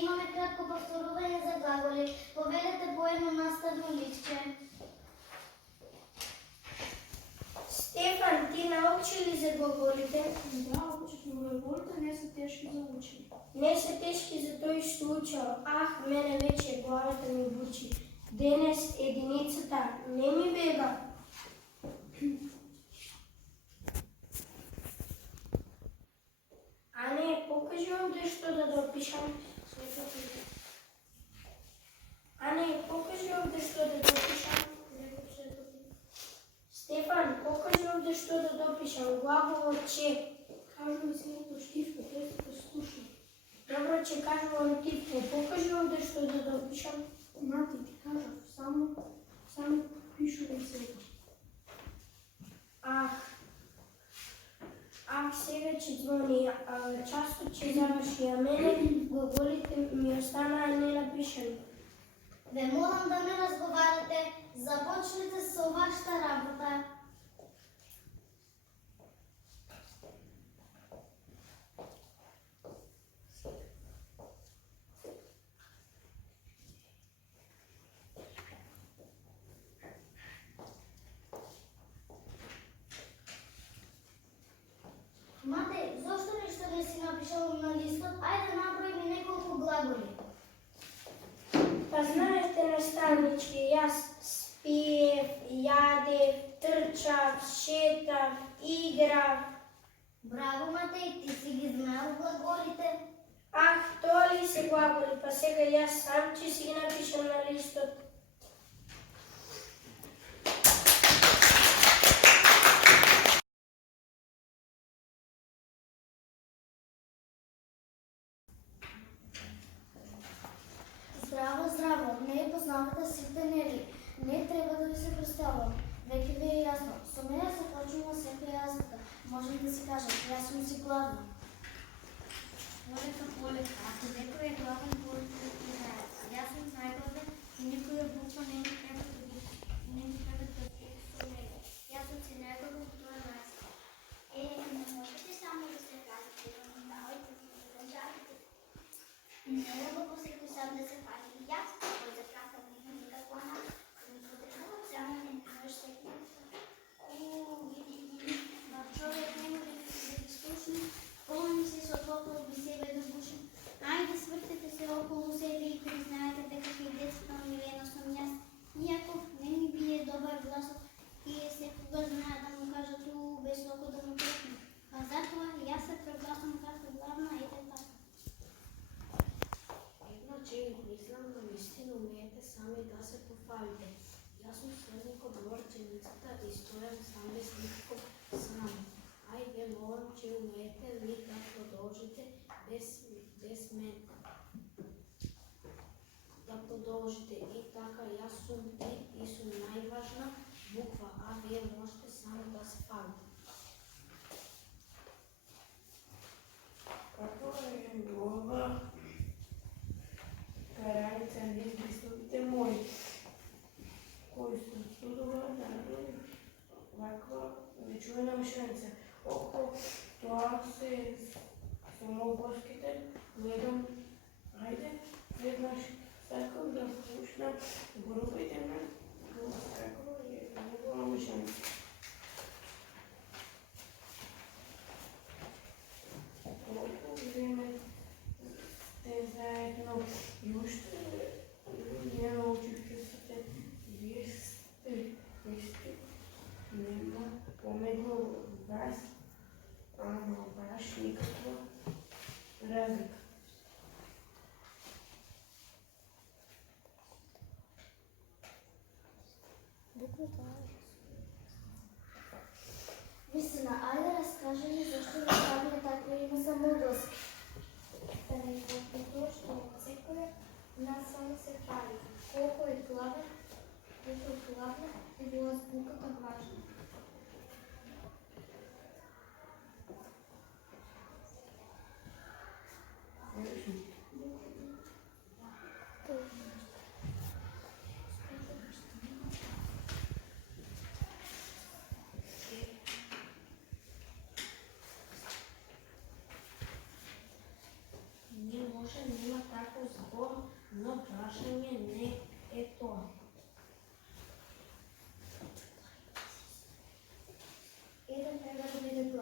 имаме кратко повторување за глаголи. Поведете по едно наставно листче. Стефан, ти научи ли за глаголите? Да, учих, но глаголите не се тешки за учење. Не се тешки за тој што учел. Ах, мене вече главата ми бучи. Денес единицата не ми бега. Ане, покажи овде што да допишам. Ане, покажи овде што да допишам. Стефан, покажи овде што да допишам. Глаголот че. Кажувам синото штивко, тестото слушам. Добро, че кажувам типко. Покажи овде што да допишам. Мати, ти кажав, само пишувам сега. Ах, сега ќе звони, часот ќе заврши, а мене глаголите ми останаа ненапишани. Ве молам да не разговарате, започнете со вашата работа. Матеј, зошто ништо не си напишал на листот? Ајде наброј ми неколку глаголи. Па знаете, наставнички, јас спиев, јадев, трчав, шетав, играв. Браво, Матеј, ти си ги знаел глаголите. Ах, тоа ли се глаголи, па сега јас сам ќе си ги напишам на листот. Здраво, здраво, не ја познавате сите, нели? Не треба да ви се представам. Веќе ви е јасно. Со мене се почнува секоја азбука. Можем да си кажем, јас сум си главна. Полека, полека, ако некој е главен, полека да ти знае. Јас сум најглавен и никоја буква не ми треба да ги со него. Јас сум си најглавен, тоа е најсно. Не можете само да се кажете, давајте ми да жарите. Не мога секој сам да се фали. Јас кој за прака нема никаква наука. Не потребувам само не можеш секој. На човек не може да ги слушам. Полни се со попол би себе да бушам. Ајде свртете се околу себе и кои знаете дека кај детството омилено сум јас. Иако не ми бие добар гласот, тие секога знаат да му кажат без око да му трепне. А затоа јас се прогласам како главна ете така. Че мислам на вистина умеете сами да се пофалите. Јас сум следник од ворченицата и стојам сам без никаков срам. Ај ве молам, че умеете ли да продолжите без мен. Да продолжите и така, јас сум и сум најважна буква, а вие можете само да се фалите. Како е ова караница низ листовите мои, кои се студува да ваква нечувена мишеница. Око тоа се самогласките, гледам, ајде, веднаш сакам да слушнам, зборувајте ме, како е негова мишеница. Колку време сте заедно и уште не научихте сите, вие сте исти, нема помеѓу вас, ама баш никаква разлика. Вистина, ајде разкажи ми зашто ви ставиле такво име самогласки. Тоа што секој нас само се фали. Колку е главен, е била азбуката важна. Не може, нема тако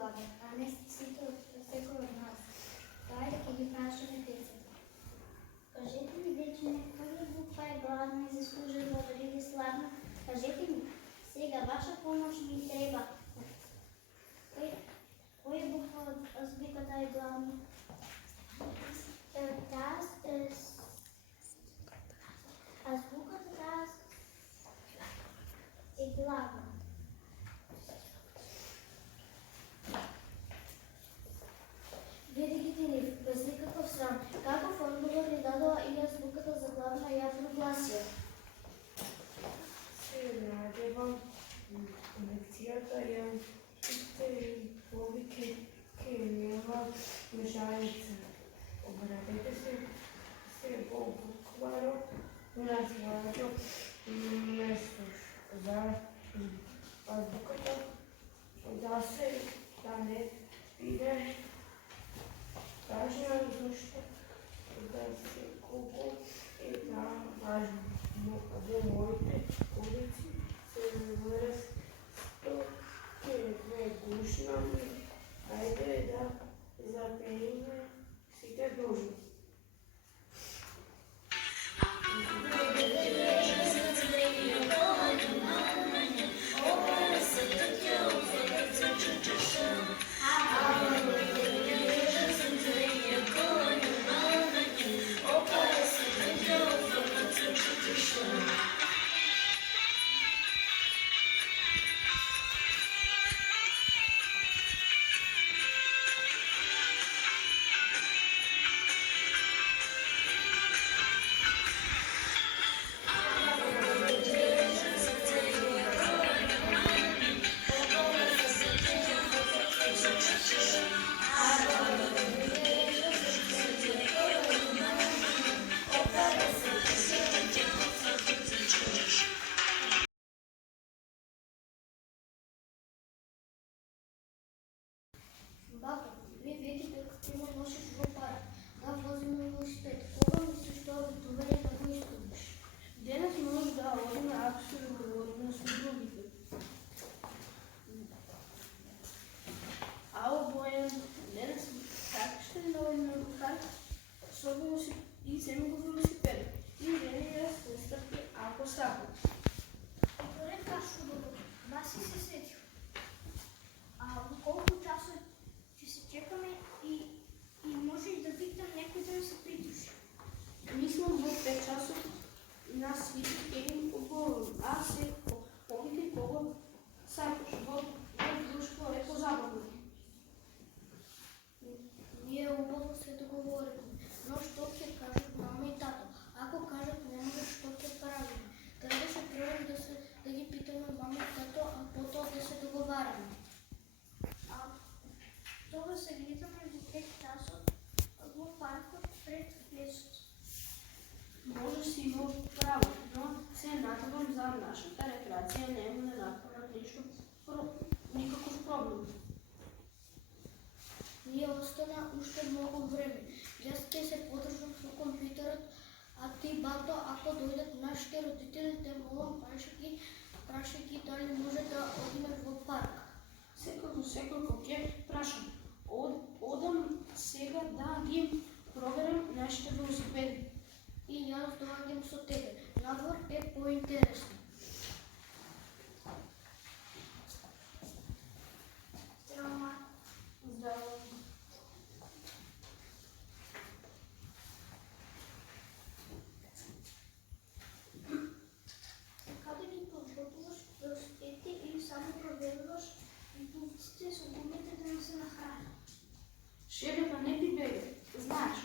глава, а не секој од нас. Ајде ќе ги прашаме децата. Кажете ми, дечине, која буква е гладна и заслужува да биде славна? Кажете ми, сега ваша помош ми треба. Која буква од азбуката е главна? Азбуката е главна. Види ги ти нив, без никаков срам. Каков одговор ни дадоа и азбуката за главна ја прогласија? Се надевам лекцијата ја сте повеќе ке нема мешаница. Обрадете се во букваро назвањето место за азбуката да не биде важно зашто да се колку е важно. Во моите улици се врсто ке ве гушна ми. Ајде да запеиме сите дружно. Бабо, вие видите дека ти ме носиш во парк, да возиме велосипед. Кога мислиш тоа ви довери да го исполниш? Денес може да одиме ако се договориме со другите. Ало, Бојан, денес как ще одиме во парк со велосипед и земи го велосипед. И Рени јас настапи ако сака. Поред кашо добро, бас си се сетил. А во колку часот ќе се чекаме и можеш да викнам некој да ми се придружи. Мислам во 5 часот на свити ќе им поговорам. А се помисли кого сакаш. Во друштво е позабавно. Ние убаво се договориме, но што ќе кажат мама и тато? Ако кажат нема, што ќе правиме? Требаше прво да ги питаме мама и тато, а потоа да се договараме. Тога се гледаме во 5 часот во паркот пред лесот. Може си во право, но се натамам за нашата рекреација нема да направат ништо, никаков проблем. Ние остана уште многу време. Јас ќе се подржам со компјутерот, а ти, бато, ако дојдат нашите родители, те молам прашај ги дали може да одиме во парк. Секако ќе прашам. Одам сега да ги проверам нашите велосипеди. И јас доаѓам со тебе. Надвор е поинтересно. Здраво. Здраво. Каде ги подготвуваш велосипедите или само проверуваш пипуците со гумите да не се нахранат? Шерефа не би бега. Знаеш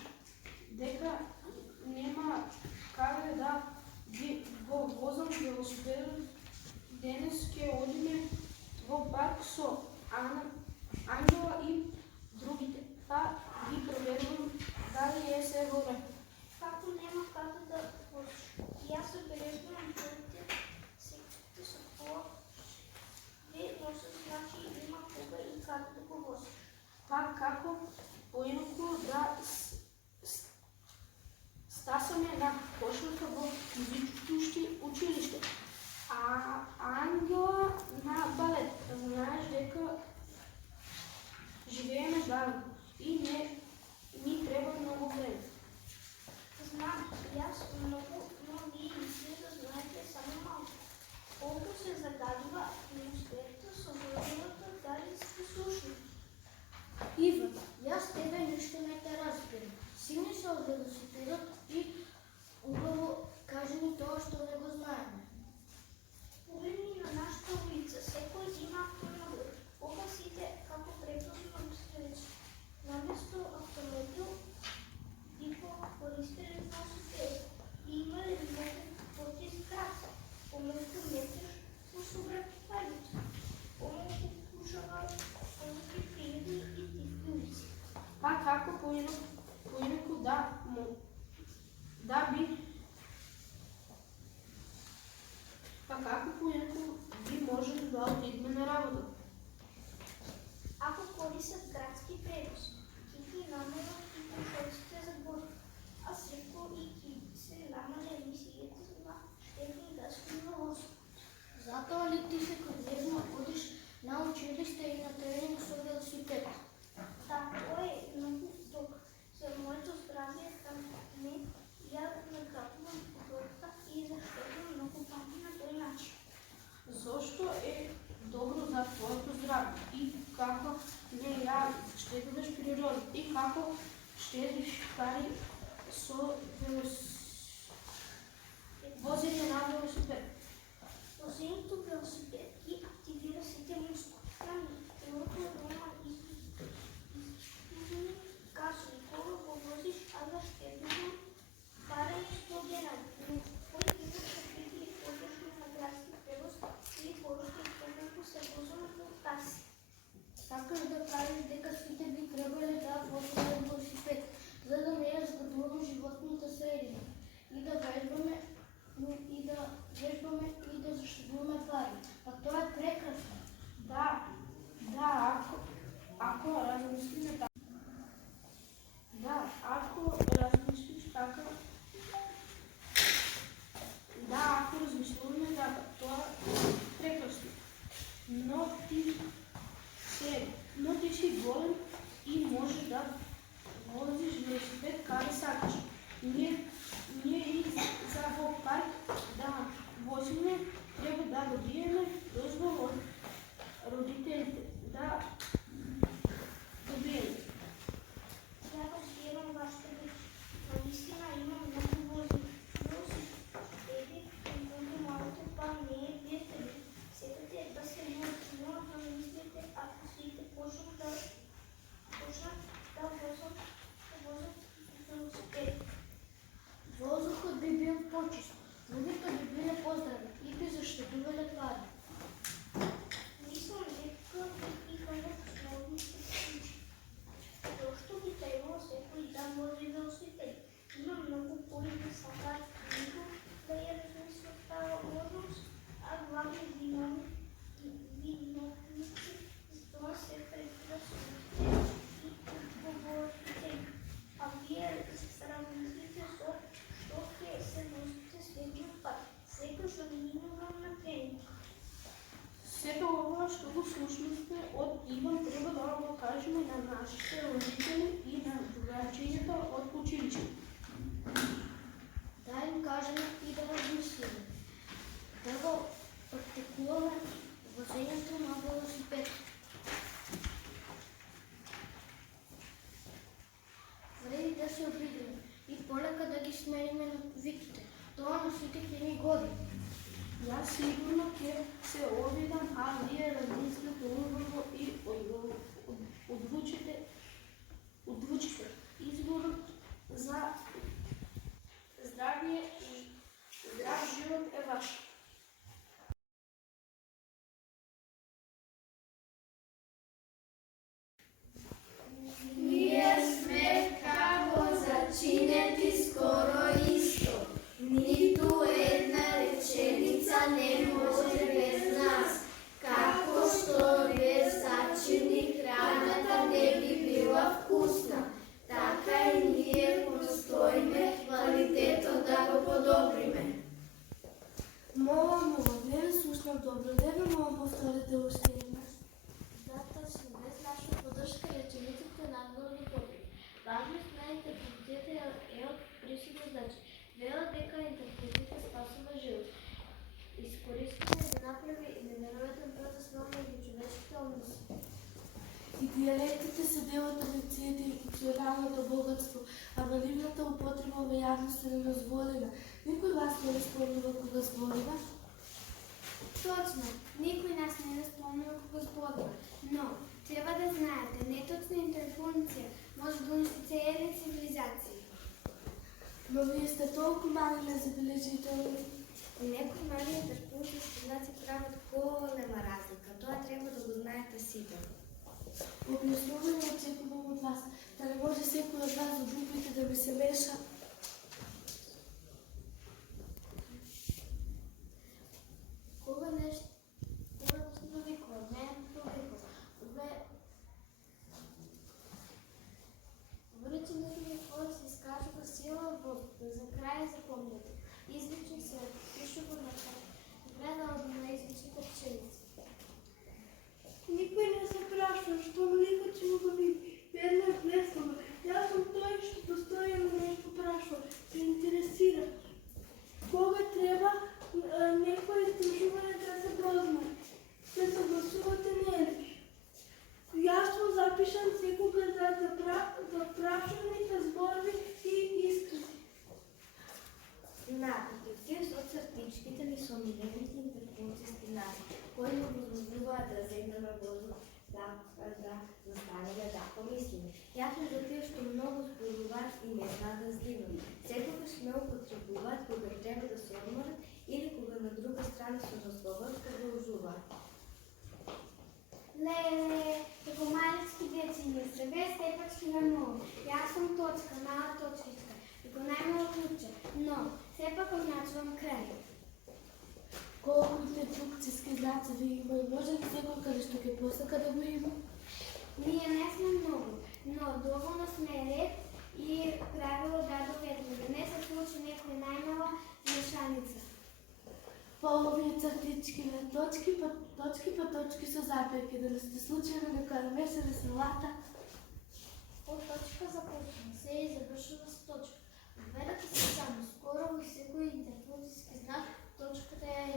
дека нема каде да го возам велосипедот. Денес ќе одиме во парк со Ангела и другите, па ги проверувам дали е се во ред. Како нема каде да возиш? Јас се бележувам твоите секите со кола. Вие носат, значи има кога и каде да го возиш. Па како поинаку да стасаме на кошарка во физичко училиште, а Ангела на балет. Знаеш дека некој би можел да отидеме на работа. Ако користат градски превоз, ќе ги намалат и походите за гор, а секој и ќе се намали емисиите на штетни гаси на воздух. Затоа ли ти секој дневно одиш на училиште и на тренинг со велосипед? Да, тоа е многу добро за моето здравје, не ја наградувам природата и за штедам многу пари на тој начин. Зошто е добро за твоето здравје и како не ја штедиш природа и како штедиш пари со возење на велосипед? Возењето велосипед ги активира сите мускули на телото, нема излучени газови кога го возиш, а за штедено барање 100 денари. Но кој има се биде подошли на градски превоз или поруши истомато се возува во такси. Сакаш да кажеш дека сите би требале да возат велосипед, за да не ја згодуваме животната средина и да вежбаме и да заштедуваме пари. А тоа е прекрасно. Ако размислиме така. Ако размислиш така. Ако размислуваме така, тоа е прекрасно. Но ти си голем и можеш да возиш велосипед каде сакаш. Ние и за во парк да возиме, треба да добиеме дозвол од родителите да добиеме. Ја разбирам вашата реч, но наистина има многу вози, но се штеди и многу малото, па не е вертели. Сетате да се научимо да мислите, ако сите почнат да возат велосипед. Воздухот би бил почист, луѓето би биле поздрави и би заштедувале пари. Мислам дека и каде основни се случи. Зошто би требало секој да вози велосипед? Има многу кои не сакаат ниту да ја размислат таа можност, а главни виновници за тоа се предпрасувате и одговорите. А вие се размислите со што ќе се возите следниот пат, секој што минува на тренинг. Сето ова што го слушнавме од Иван треба да го кажеме на нашите родители и на другарчињата од училиште. Да им кажеме и да размислиме. Да го практикуваме возењето на велосипед. Вреди да се обидиме и полека да ги смениме на виките. Тоа на сите ќе ни годи. Јас сигурно ќе се обидам, а вие размислите убаво и одлучите изборот за здравје и здрав живот е ваш. Ние сме како зачинети скоро исто. Ниту една реченица не може без нас. Како што без зачини храната не би била вкусна. Така и ние постоиме квалитетот да го подобриме. Мола, не ви слушнав добро, не ви мога повторите уште еднаш. Затоа што без наша поддршка речениците надвор ги подобри. Важно е интерпретација е од присудно значење. Вела дека интерпретација спасува живот. Искористено да направи неверојатен процес меѓу човечките односи. И диалектите се дел од традицијата и културалното богатство, а наливната употреба во јавност е недозволена. Никој вас не ви спомнува кога зборува? Точно, никој нас не е спомнил кога зборува, но треба да знаете, неточна интерпункција може да уништи цели цивилизации. Но вие сте толку мали незабележителни. Некои мали интерпункции знаци прават голема разлика. Тоа треба да го знаете сите. Објаснување очекувам од вас, да не може секој од вас од групите да ми се меша. Кога нешто застанеме да помислиме. Јасно за тие што многу зборуваат и не знаат да здиват. Секогаш ме употребуваат кога треба да се одморат или кога на друга страна со разговор продолжуваат. Леле, како малички деца не се без степачки на ново. Јас сум точка, мала точкичка, како најмало куче, но сепак означувам крај. Колку и те функцијски знаци има и може ли секој каде што ќе посака да го има? Ние не сме многу, но доволно сме ред и правило да доведеме, да не се случи некој најмала мешаница. Па овие цртички на точки па точки со запеки, да не сте случајно нека намесени салата. Од точка започна, се и завршува с точка. Гледате се само, скоро во секој интерфункцијски знак точката е